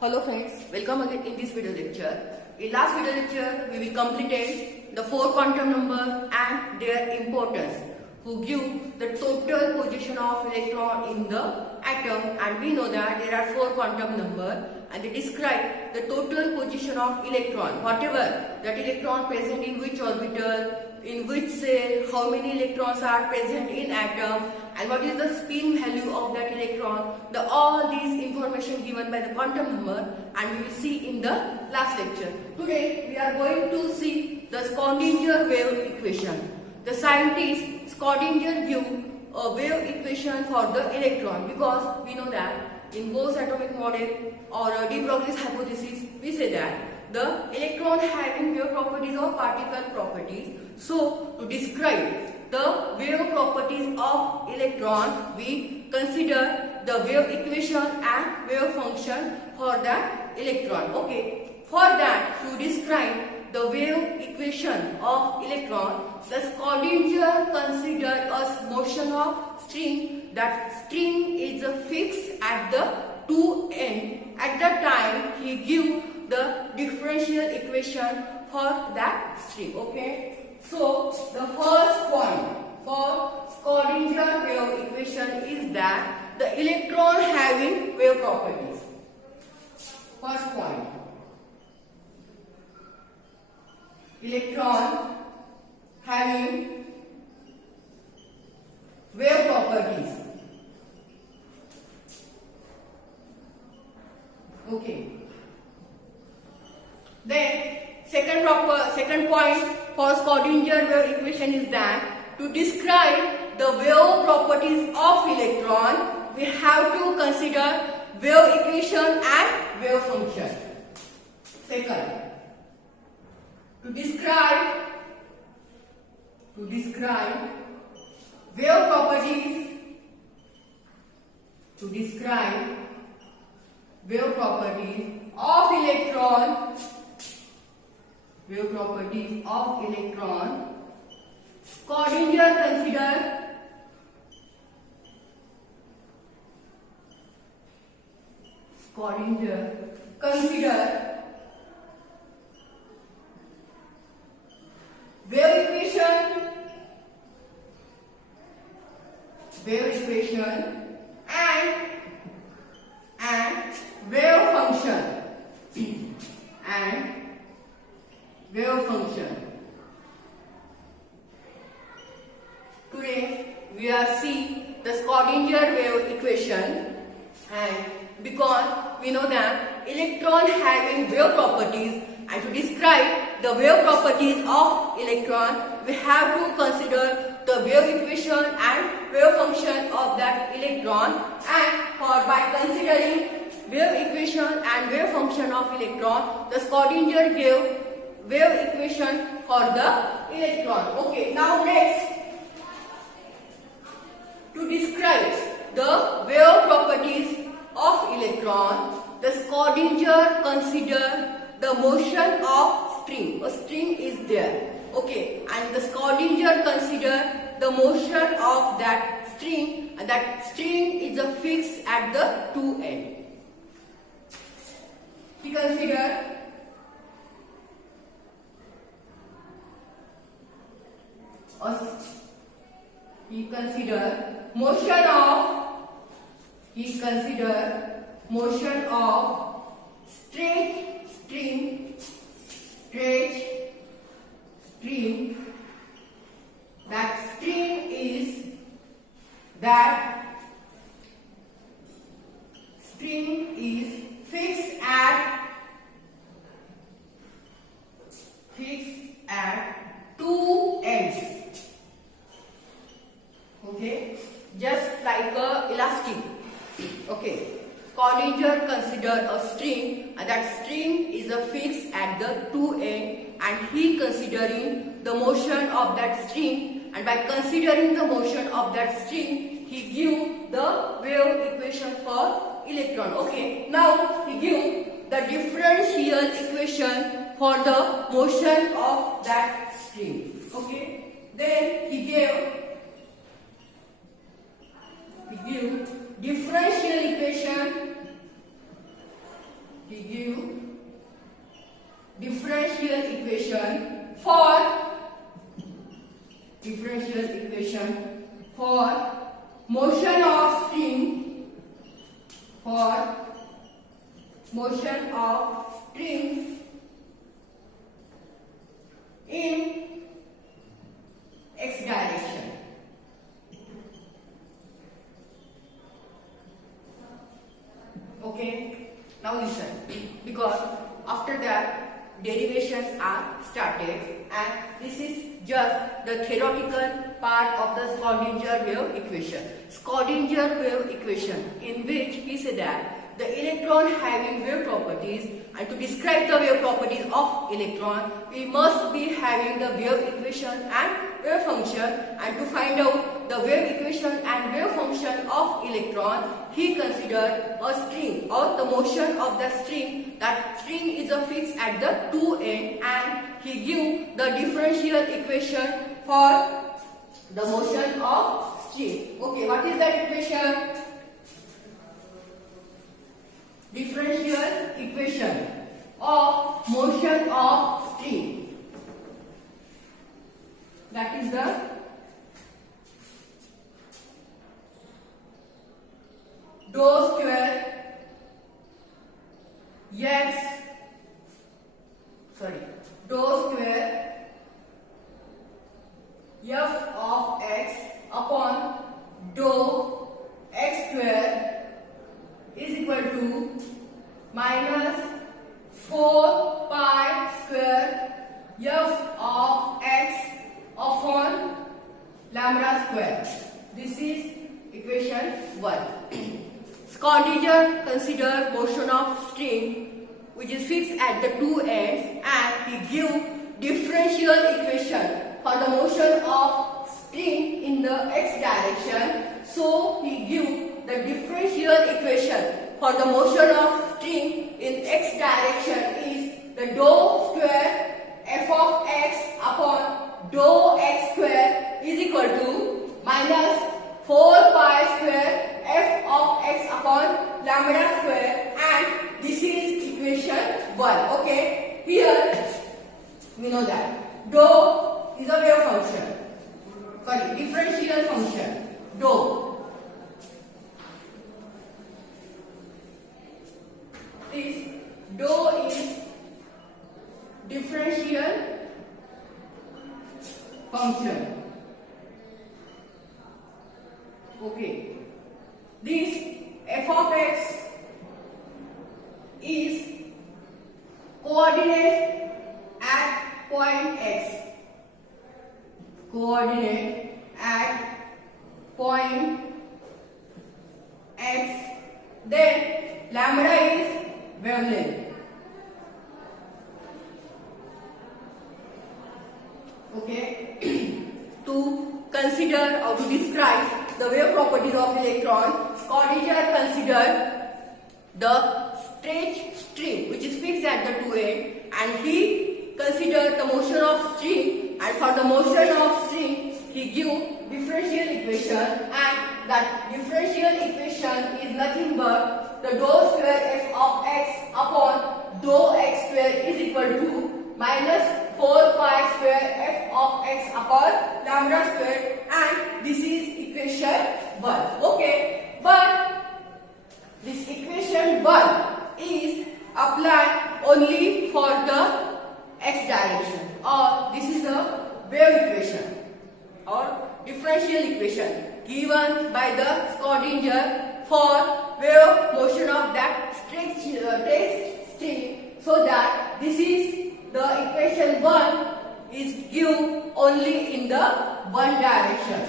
Hello friends, welcome again in this video lecture. In last video lecture, we will completed the four quantum number and their importance, who give the total position of electron in the atom, and we know that there are four quantum number and they describe the total position of electron, whatever that electron present in which orbital, in which cell, how many electrons are present in atom, and what is the spin value of that electron. All these information given by the quantum number, and we will see in the last lecture. Today we are going to see the Schrödinger wave equation. The scientists Schrödinger give a wave equation for the electron, because we know that in Bohr's atomic model or de Broglie's hypothesis, we say that the electron having wave properties or particle properties. So to describe the wave properties of electron, we consider the wave equation and wave function for that electron. Okay, for that, to describe the wave equation of electron, the Schrödinger considered a motion of string. That string is fixed at the two end. At that time, he give the differential equation for that string. Okay. So, the first point for Schrödinger wave equation is that the electron having wave properties. First point. Electron having wave properties. Okay. Then second point for Schrödinger wave equation is that to describe the wave properties of electron, we have to consider wave equation and wave function. Second, to describe wave properties, of electron, Schrödinger consider wave equation and wave function Today we are see the Schrödinger wave equation, and because we know that electron having wave properties, and to describe the wave properties of electron, we have to consider the wave equation and wave function of that electron, and by considering wave equation and wave function of electron, the Schrödinger gave wave equation for the electron. Okay, now next, to describe the wave properties of electron, the Schrödinger consider the motion of string. A string is there. Okay, and the Schrödinger consider the motion of that string, and that string is fixed at the two end. He consider motion of straight string, that string is fixed at two ends. Okay, just like a elastic. Okay, Schrödinger considered a string, and that string is fixed at the two ends, and he considering the motion of that string, and by considering the motion of that string, he give the wave equation for electron. Okay, now he give the differential equation for the motion of that string. Okay, then he gave differential equation he give differential equation for motion of string in x direction. Okay, now listen, because after that derivations are started, and this is just the theoretical part of the Schrödinger wave equation. Schrödinger wave equation, in which he said that the electron having wave properties, and to describe the wave properties of electron, we must be having the wave equation and wave function, and to find out the wave equation and wave function of electron, he considered a string or the motion of the string. That string is fixed at the two ends, and he give the differential equation for the motion of string. Okay, what is that equation? Differential equation of motion of string. That is the dou square f of x upon dou x square is equal to minus 4 pi square f of x upon lambda square. This is equation 1. Schrödinger considered motion of string which is fixed at the two ends, and he give differential equation for the motion of string in the x direction. So he give the differential equation for the motion of string in x direction is the dou square f of x upon dou x square is equal to minus 4 pi square f of x upon lambda square, and this is equation 1. Okay, here we know that dou is a wave function, differential function. Dou is differential function. Okay, this f of x is coordinate at point x. Coordinate at point x. Then lambda is wavelength. Okay. To consider or to describe the wave properties of electron, Schrödinger considered the straight string which is fixed at the two ends, and he considered the motion of string, and for the motion of string he give differential equation, and that differential equation is nothing but the dou square f of x upon dou x square is equal to minus 4 pi square f of x upon lambda square, and this is equation 1. Okay, but this equation 1 is applied only for the x direction, or this is a wave equation or differential equation given by the Schrödinger for wave motion of that straight string, so that this is the equation 1 is given only in the one direction.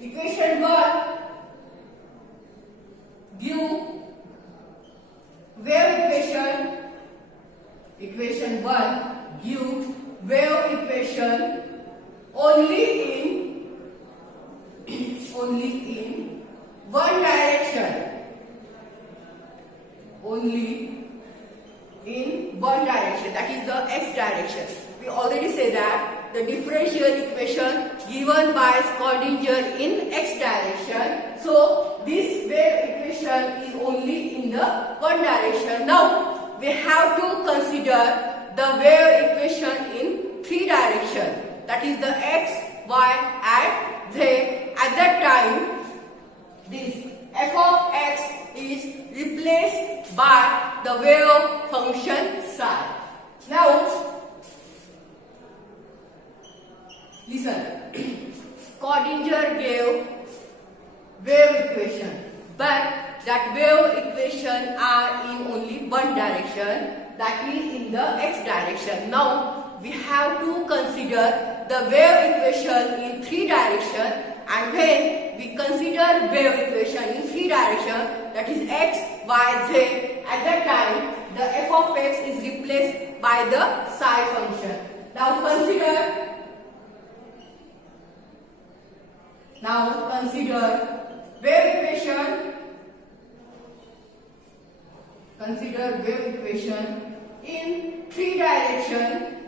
Equation 1 give wave equation. Equation 1 give wave equation only in one direction. Only in one direction, that is the x direction. We already say that the differential equation given by Schrödinger in x direction, so this wave equation is only in the one direction. Now we have to consider the wave equation in three directions. That is the x, y and z. At that time, this f of x is replaced by the wave function psi. Now, listen. Schrödinger gave wave equation, but that wave equation are in only one direction, that is in the x direction. Now we have to consider the wave equation in three directions, and when we consider wave equation in three directions, that is x, y, z, at that time the f of x is replaced by the psi function. Now consider wave equation. Consider wave equation in three directions.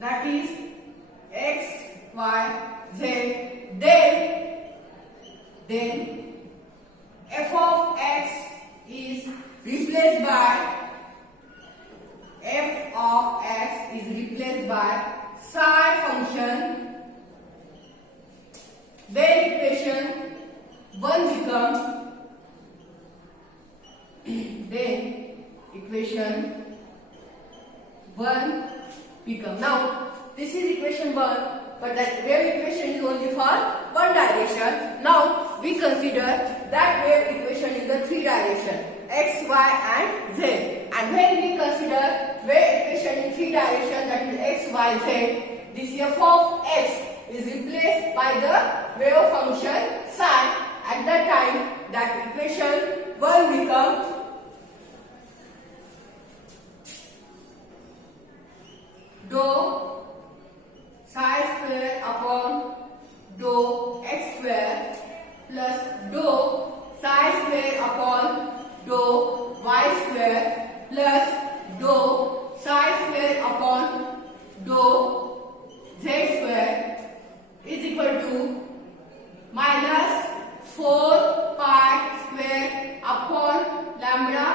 That is x, y, z. Then f of x is replaced by psi function. Then equation 1 become. Now this is equation 1, but that wave equation is only for one direction. Now we consider that wave equation in the three direction, x, y and z. And when we consider wave equation in three direction, that is x, y, z, this f of x is replaced by the wave function psi. At that time, that equation 1 becomes dou psi square upon dou x square plus dou psi square upon dou y square plus dou psi square upon dou z square is equal to minus 4 pi square upon lambda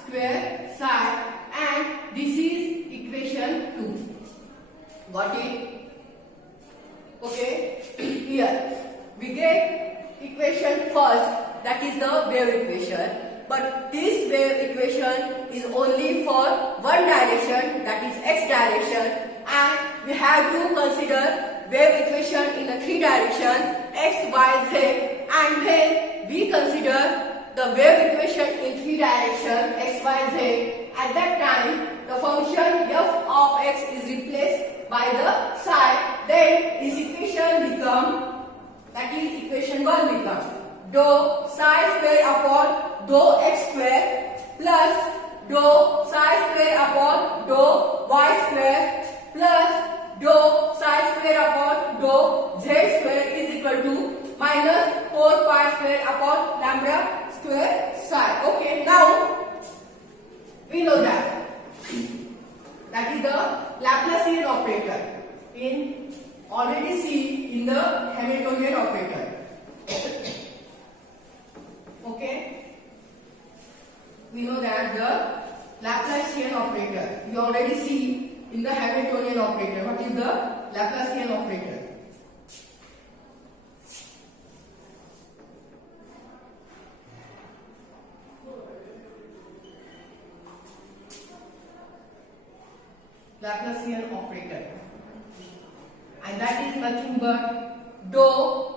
square psi, and this is equation 2. Got it? Okay. Here we get equation first, that is the wave equation. But this wave equation is only for one direction, that is x direction, and we have to consider wave equation in the three directions, x, y, z. And when we consider the wave equation in three directions, x, y, z, at that time the function f of x is replaced by the psi. Then this equation become, that is equation 1 become dou psi square upon dou x square plus dou psi square upon dou y square plus dou psi square upon dou z square is equal to minus 4 pi square upon lambda square psi. Okay, now we know that is the Laplacian operator. Already see in the Hamiltonian operator. Okay, we know that the Laplacian operator we already see in the Hamiltonian operator. What is the Laplacian operator? Laplacian operator, and that is nothing but dou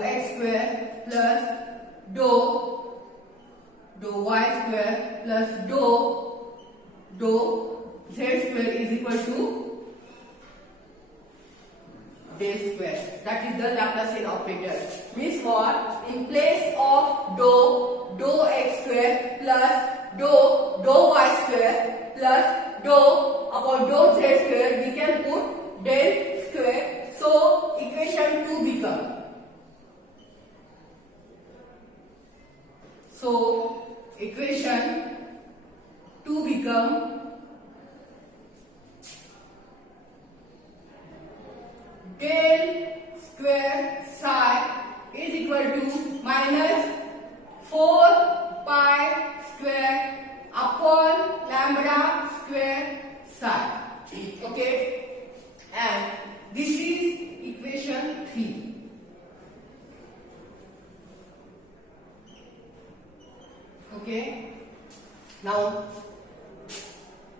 x square plus dou y square plus dou z square is equal to d square. That is the Laplacian operator. Means what? In place of dou x square plus dou y square plus dou upon dou z square, we can put del square. So equation 2 become. So equation 2 become del square psi Now,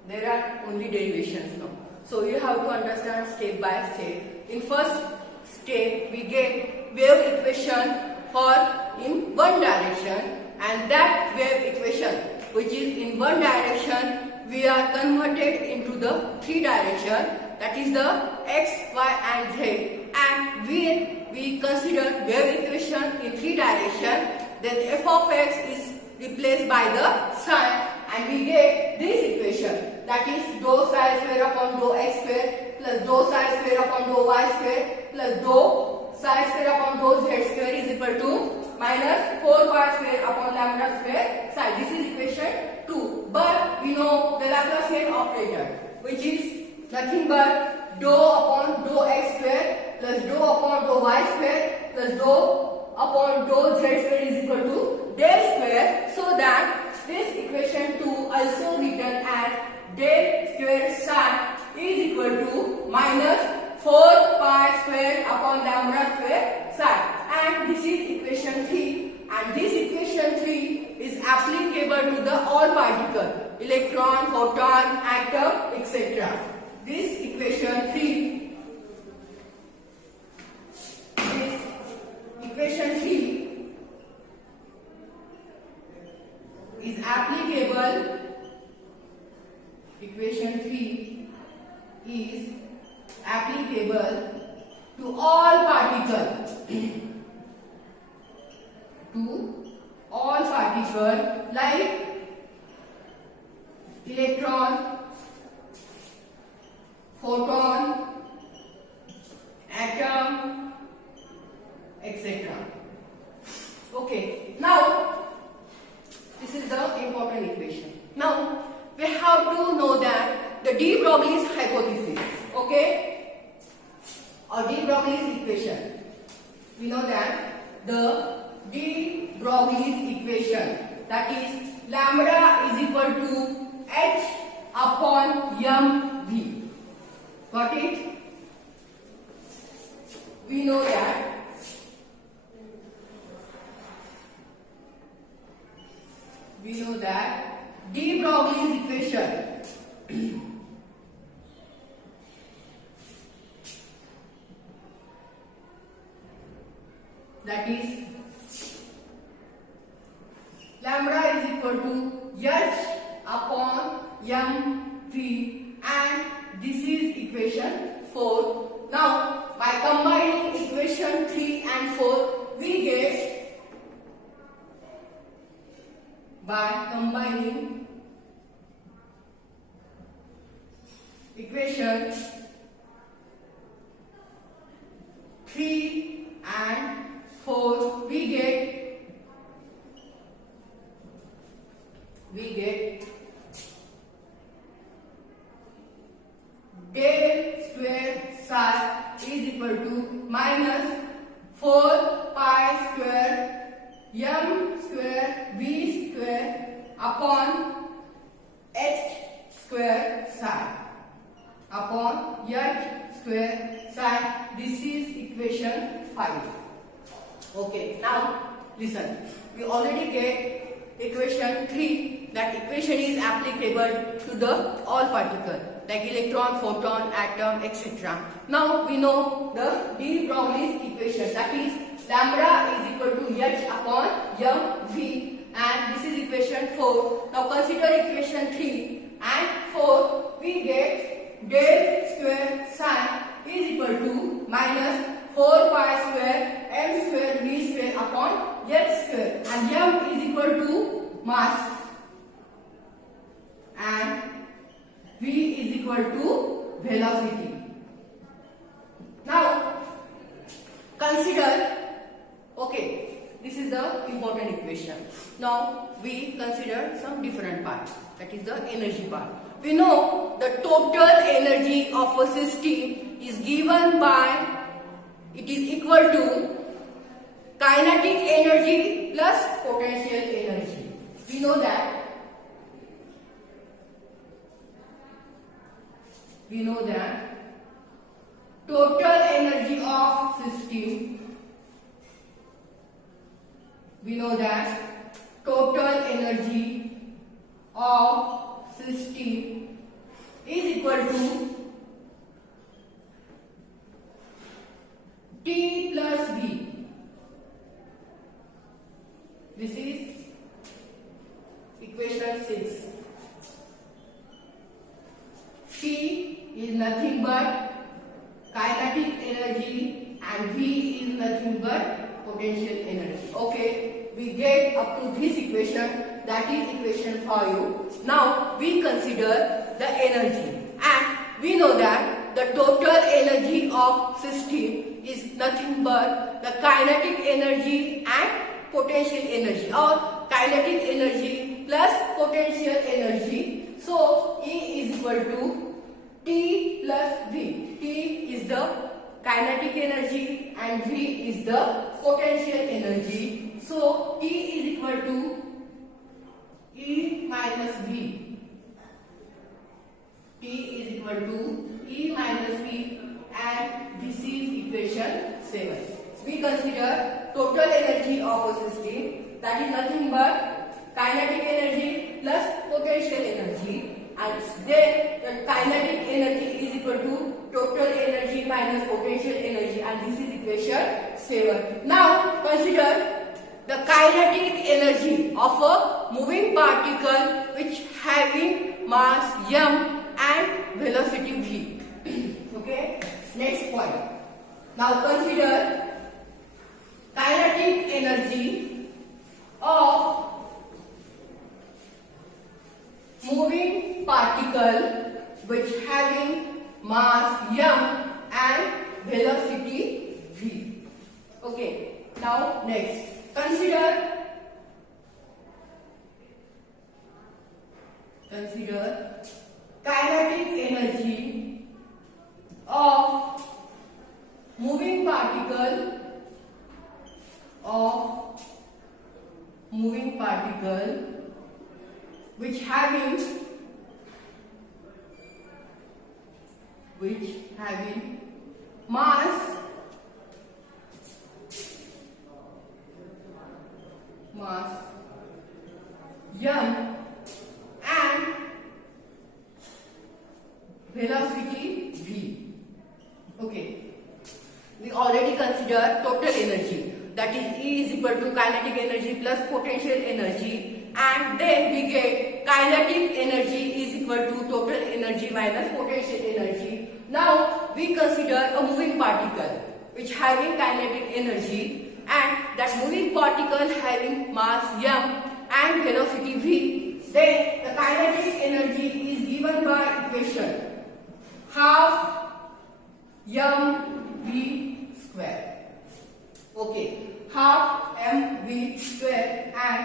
there are only derivations now. So you have to understand step by step. In first step, we get wave equation for in one direction, and that wave equation which is in one direction we are converted into the three direction, that is the x, y and z, and we consider wave equation in three direction, then f of x is replaced by the sign and we get this equation, that is dou psi square upon dou x square plus dou psi square upon dou y square plus dou psi square upon dou z square is equal to minus 4 pi square upon lambda square psi. This is equation 2. But we know the Laplacian operator, which is nothing but dou upon dou x square plus dou upon dou y square plus dou upon dou z square is equal to del square, so that this equation 2 also written as del square psi is equal to minus 4 pi square upon lambda square psi, and this is equation 3, and this equation 3 is applicable to the all particle, electron, photon, atom, etc. This equation 3 is applicable, equation 3 is applicable to all particles, to all particles like electron, photon, atom, etc. Okay, now this is the important equation. Now we have to know that the de Broglie's hypothesis, okay, or de Broglie's equation. We know that the de Broglie's equation, that is lambda is equal to h upon mv. Got it? We know that de Broglie's equation that is lambda is equal to h upon mv, and this is equation 4. Now by combining equation 3 and 4 we get, by combining equation 3 and 4 we get del square psi is equal to minus 4 pi square m square v square upon h square psi upon h square psi. This is equation 5. Okay, now listen. We already get equation 3, that equation is applicable to the all particle like electron, photon, atom, etc. Now we know the de Broglie's equation, that is lambda is equal to h upon mv, and this is equation 4. Now consider equation 3 and 4. We get del square psi is equal to minus 4 pi square m square v square upon h square, and m is equal to mass and v is equal to velocity. Now consider, okay, this is the important equation. Now we consider some different parts, that is the energy part. We know the total energy of a system is given by, it is equal to kinetic energy plus potential energy. We know that total energy of system, total energy of system is equal to T plus V. This is equation 6. T is nothing but kinetic energy and V is nothing but potential energy. Okay, we get up to this equation, that is equation for you. Now we consider the energy, and we know that the total energy of system is nothing but the kinetic energy and potential energy, or kinetic energy plus potential energy. So E is equal to T plus V. T is the kinetic energy and V is the potential energy. So T is equal to E minus V. T is equal to E minus V, and this is equation 7. We consider total energy of a system, that is nothing but kinetic energy plus potential energy, and then the kinetic energy is equal to total energy minus potential energy, and this is equation 7. Now consider the kinetic energy of a moving particle which having mass m and velocity v. Okay, next point. Now consider kinetic energy of moving particle which having mass m and velocity v. Okay, now next consider kinetic energy of moving particle which having mass m and velocity v. Okay, we already considered total energy, that is E is equal to kinetic energy plus potential energy, and then we get kinetic energy is equal to total energy minus potential energy. Now we consider a moving particle which having kinetic energy, and that moving particle having mass m and velocity v. Then the kinetic energy is given by equation half mv square. Okay, half mv square, and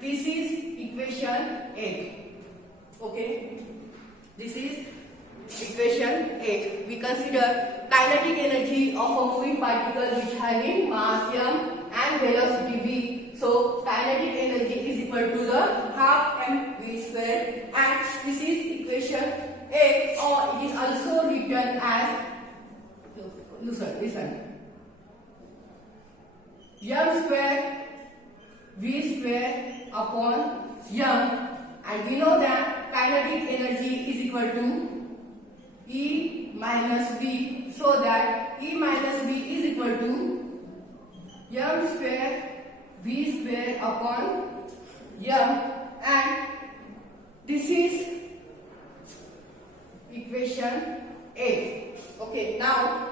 this is equation 8. Okay, this is equation 8. We consider kinetic energy of a moving particle which having mass m and velocity v. So kinetic energy is equal to the half mv square, and this is equation 8, or it is also written as, listen, m square v square upon m, and we know that kinetic energy is equal to E minus V, so that E minus V is equal to m square v square upon m, and this is equation 8. Okay, now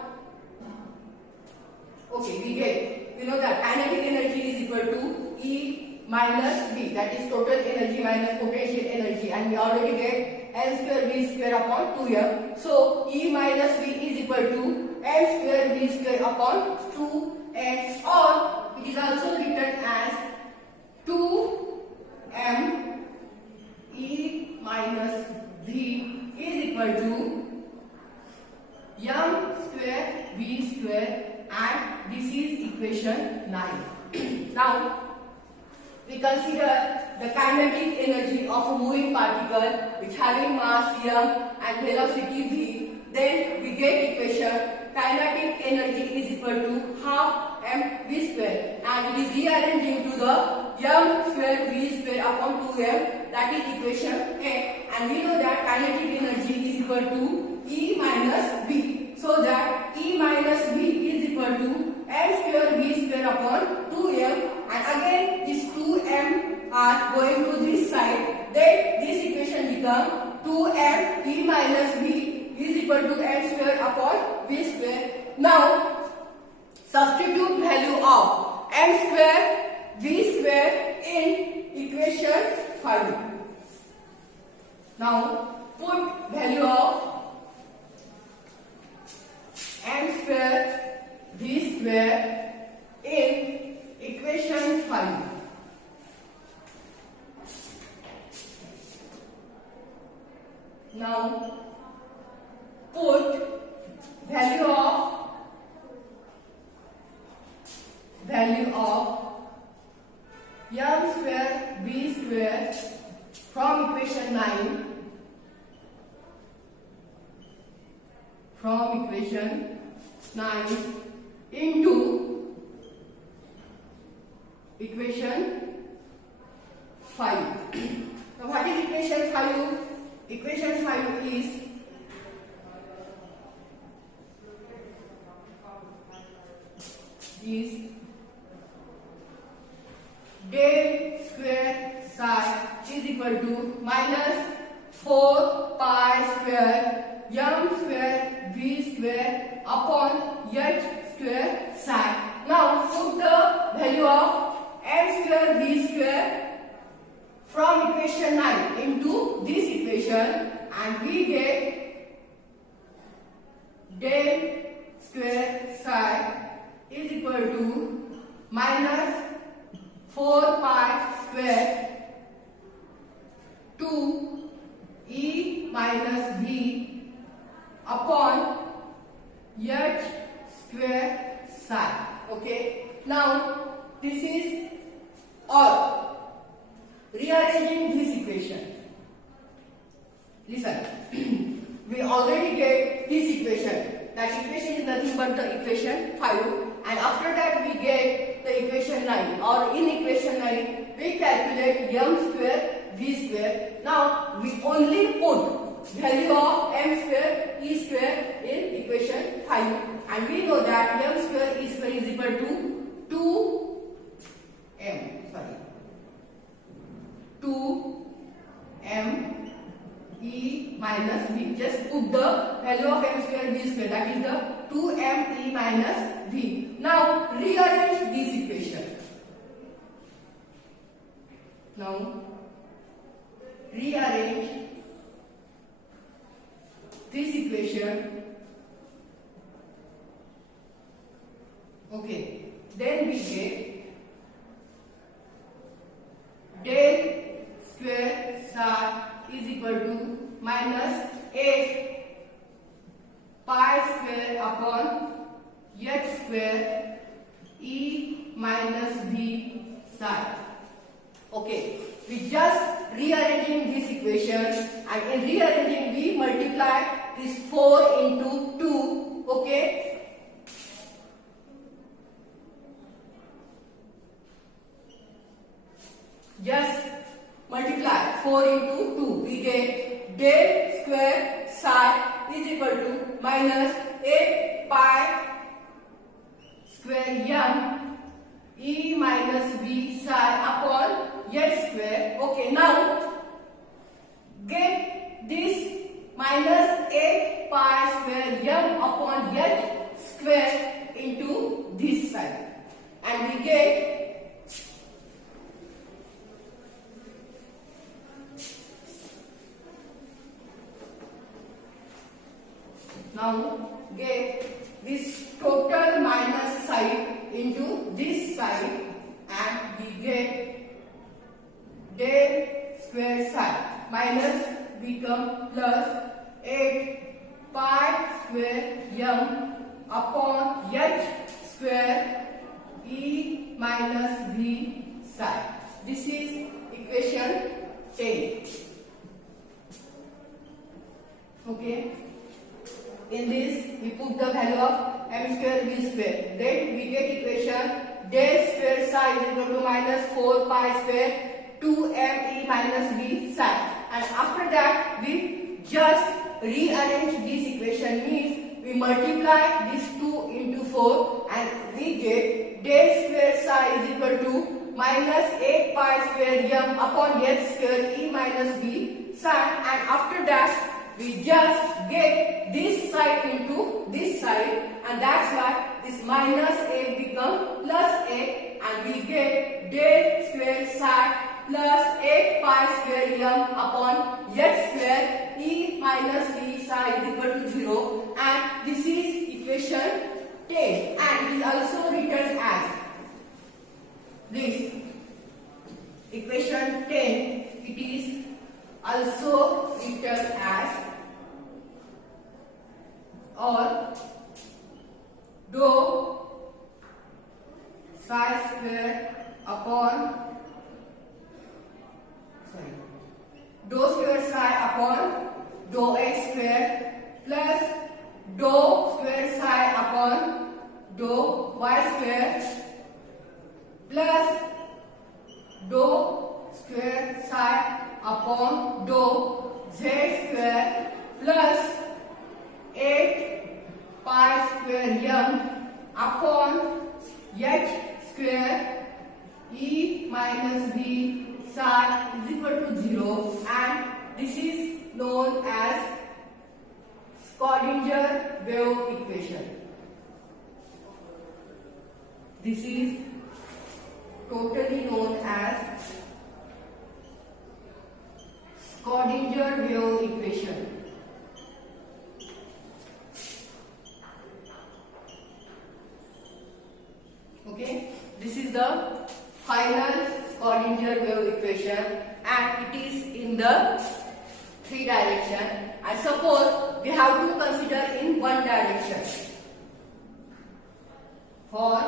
we know that kinetic energy is equal to E minus V, that is total energy minus potential energy, and we already get m square v square upon 2m. So E minus V is equal to m square v square upon 2m, or it is also written as 2m E minus V is equal to m square v square, and this is equation 9. Now we consider the kinetic energy of a moving particle which having mass m and velocity v. Then we get equation kinetic energy is equal to half mv square, and it is rearranged into the m square v square upon 2m, that is equation A, and we know that kinetic energy is equal to E minus V, so that E minus V is equal to m square v square upon 2m, and again these 2m are going to this side, then this equation becomes 2m E minus V is equal to m square upon v square. Now substitute value of m square v square in equation 5. Now put value of m square v square in equation 5. Now put value of m square v square from equation 9 into equation 5. Now what is equation 5? Equation 5 is del square psi is equal to minus 4 pi square m square v square upon h square psi. Now put the value of m square v square from equation 9 into this equation, and we get del square psi is equal to minus 4 pi square 2 E minus V upon h square psi. Okay. Now this is all. Rearranging this equation. Listen. We already get this equation. That equation is nothing but the equation 5, and after that we get the equation 9, or in equation 9 we calculate m square v square. Now we only put value of m square e square in equation 5, and we know that m square e square is equal to 2m e minus v. Just put the value of m square v square, that is the 2m e minus v. Now rearrange this equation. Now rearrange this equation. Okay, then we get del square psi is equal to minus 8 pi square upon h square e minus v psi. Okay, we just rearranging this equation, and in rearranging we multiply this 4 into 2. Okay, just multiply 4 into 2. We get del square psi is equal to minus 8 pi square m e minus v psi upon h square. Okay, now get this minus 8 pi square m upon h square into this side, and we get this total minus side into this side, and we get del square psi minus become plus 8 pi square m upon h square e minus v psi. This is equation 10. Okay. In this, we put the value of m square v square. Then we get equation del square psi is equal to minus 4 pi square 2m e minus b psi. And after that we just rearrange this equation, means we multiply this 2 into 4 and we get del square psi is equal to minus 8 pi square m upon h square e minus b psi. And after that we just get this side into this side, and that's why this minus a become plus a, and we get del square psi plus 8 pi square m upon h square e minus b psi is equal to 0, and this is equation 10, and it is also written as this. Equation 10, it is also written as or dou psi square upon dou square psi upon dou x square plus dou square psi upon dou y square plus dou square psi upon dou z square plus 8 pi square m upon h square e minus b psi is equal to 0, and this is known as Schrödinger wave equation. This is totally known as Schrödinger wave equation. Okay, this is the final Schrödinger wave equation, and it is in the 3 direction, and suppose we have to consider in 1 direction. For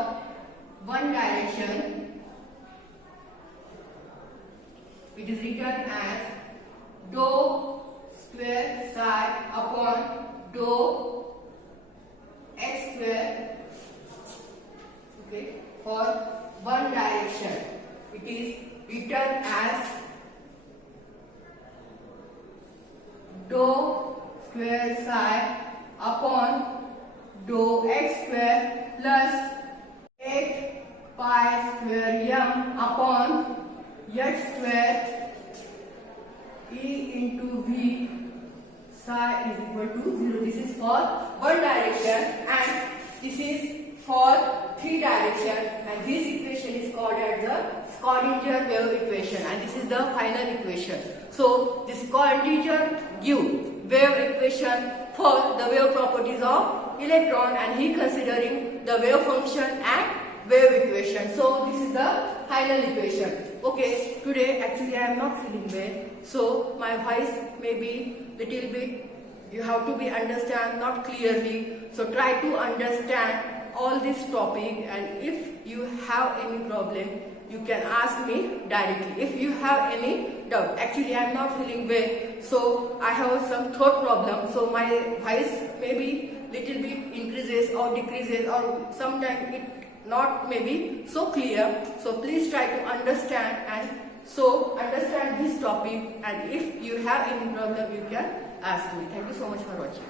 1 direction, it is written as dou square psi upon dou x square. Okay, for 1 direction, it is written as dou square psi upon dou x square plus 8 pi square m upon h square e into v psi is equal to 0. This is for 1 direction, and this is for 3 direction, and this equation is called as the Schrödinger wave equation, and this is the final equation. So this Schrödinger give wave equation for the wave properties of electron, and he considering the wave function and wave equation. So this is the final equation. Okay, today actually I am not feeling well, so my voice may be little bit, you have to be understand not clearly, so try to understand all this topic, and if you have any problem you can ask me directly. If you have any doubt, actually I am not feeling well, so I have some throat problem, so my voice maybe little bit increases or decreases, or sometimes it not maybe so clear, so please try to understand and so understand this topic, and if you have any problem you can ask me. Thank you so much for watching.